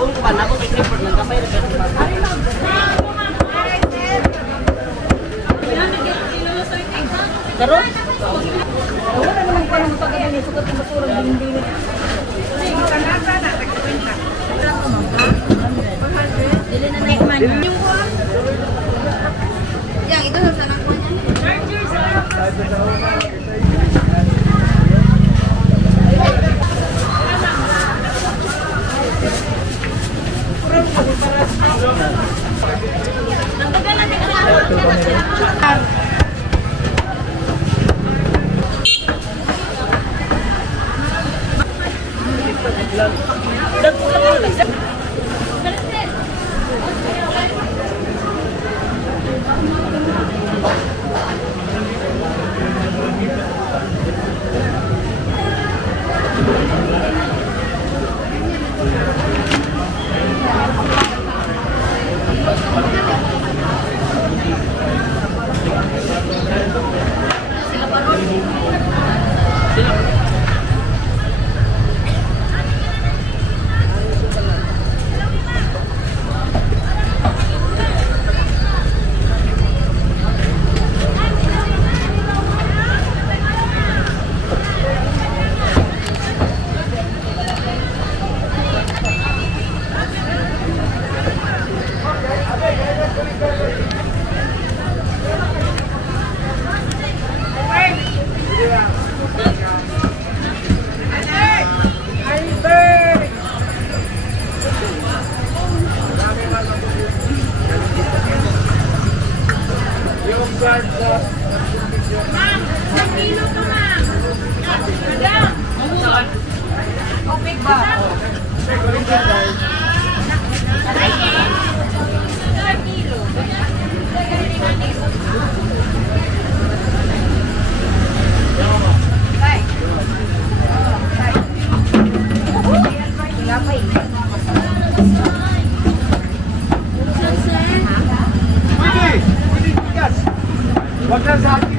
Kung kuman ako kay Clifford ng kapay rin. Karon? Wala naman pa ng pagkain ng sukat ng basurang dinding. Dili na naikman. Yang itu sa sanang ko niya. Wag na sa akin.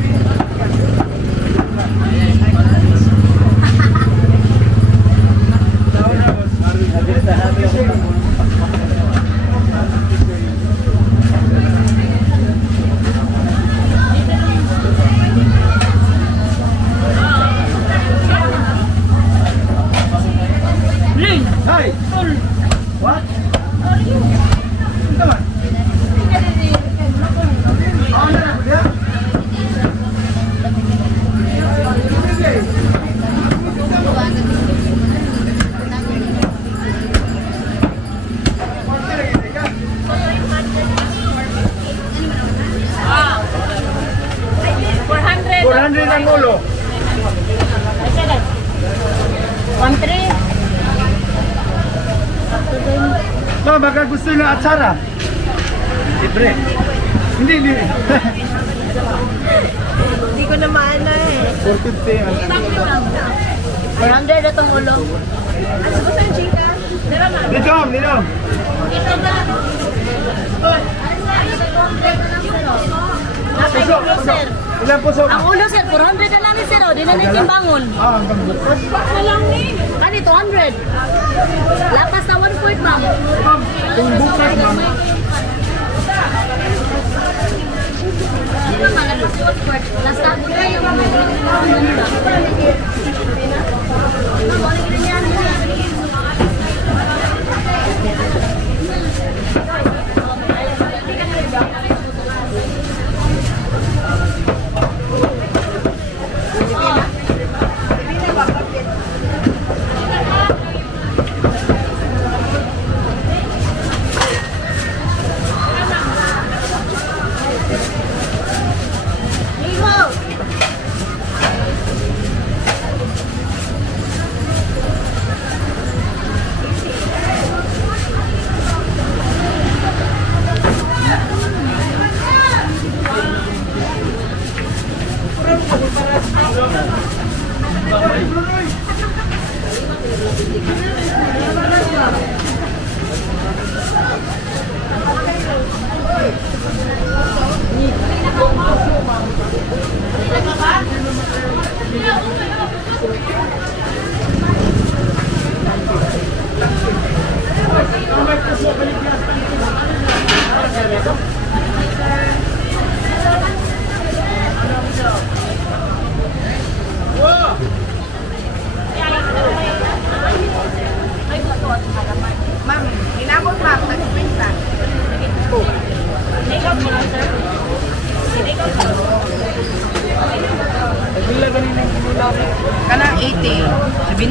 Hey! What? Come on. Ang ulo. 1-3. Ba, baka gusto nila atsara. Libre. Hindi. Hindi ko na maana eh. 450. 400 na itong ulo. Ano ba sa chika? Ninom. Ito na. Puso. Ilan puso? Ang ulo sir, 400 na lang ni sir. Di na nagtimbangon. Hanggang bukas. Na lang ni. Kani 200. Lapas na 1/4 ma'am. Kung bukas, ma'am. Di ba mga lapas 1/4? Last time na yung mga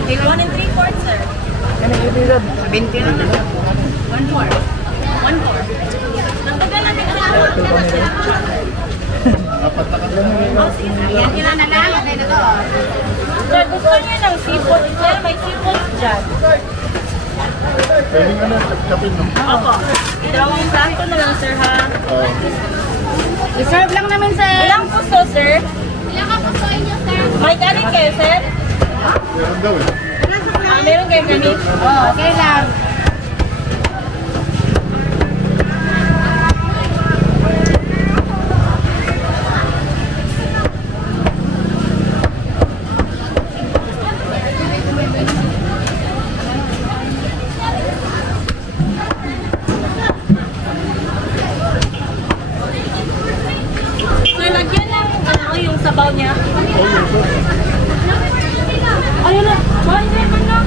20 lang. 1 and 3/4, sir. Ano yung bilad? 20 lang. 1/4. 1/4. Nagtagal natin sa Apat na kasi. Ayan, ilan na lang. Okay na to. Sir, gusto niyo ng seafood, sir? May seafood dyan. Pwede nga na, kapin mo. Opo. Dalawang plato na lang, sir, ha? I-serve lang namin, sir. Ilang puso, sir? Ilang ka po inyo, sir? May kanin kayo, sir? Meron daw eh. Meron kayo kanin? Oh, okay lang. Sir, lagyan lang yung sabaw niya. Oh, yes, sir. Ayun na. Bakit naman na?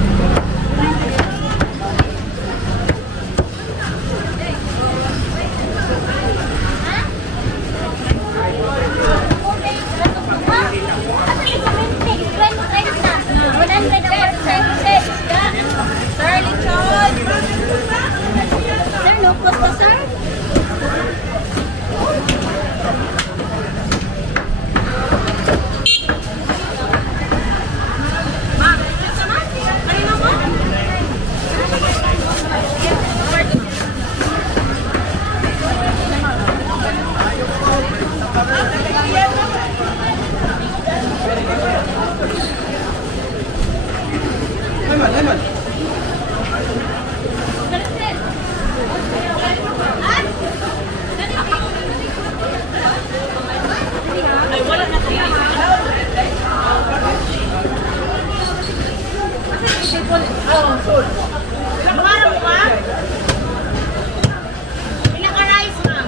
Sir, lechon. Sir, no cost na, sir? Ma'am, kanina mo? Ay, wala na ito. Lumarang ka? Ilang ka rice, ma'am?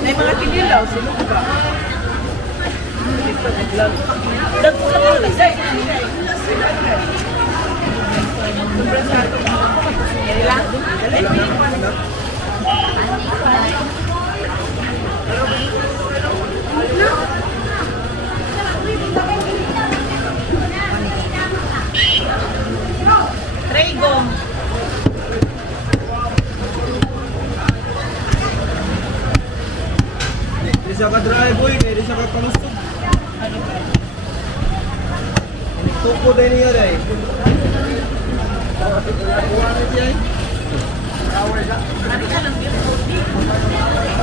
May mga kinilaw, sino ba? Trigo. Isa ka dry boy, kaya isa ka palusog. Tuko din niya dahil. Ha?